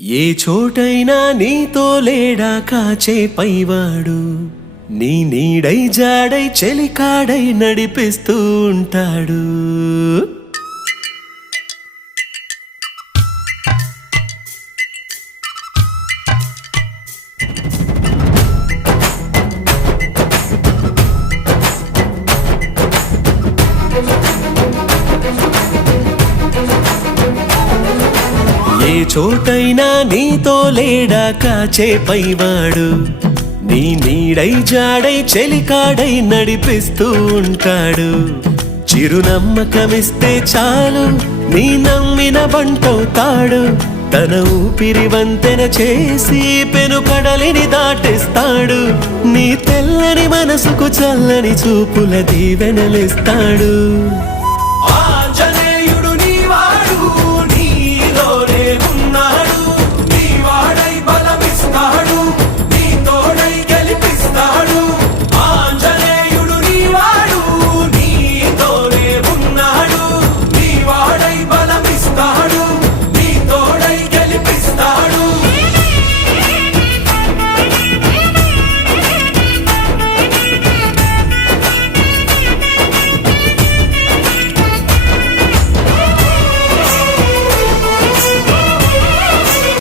ఏ చోటైనా నీతో లేడా కాచే పైవాడు, నీ నీడై జాడై చెలికాడై నడిపిస్తూ ఉంటాడు. ఏ చోటైనా నీతో లేడా కాచే పైవాడు, నీ నీడై జాడై చెలికాడై నడిపిస్తూ ఉంటాడు. చిరునమ్మకమిస్తే చాలు నీ నమ్మిన బంటవుతాడు. తన ఊపిరి వంతెన చేసి పెను కడలిని దాటిస్తాడు. నీ తెల్లని మనసుకు చల్లని చూపుల దీవెనలిస్తాడు.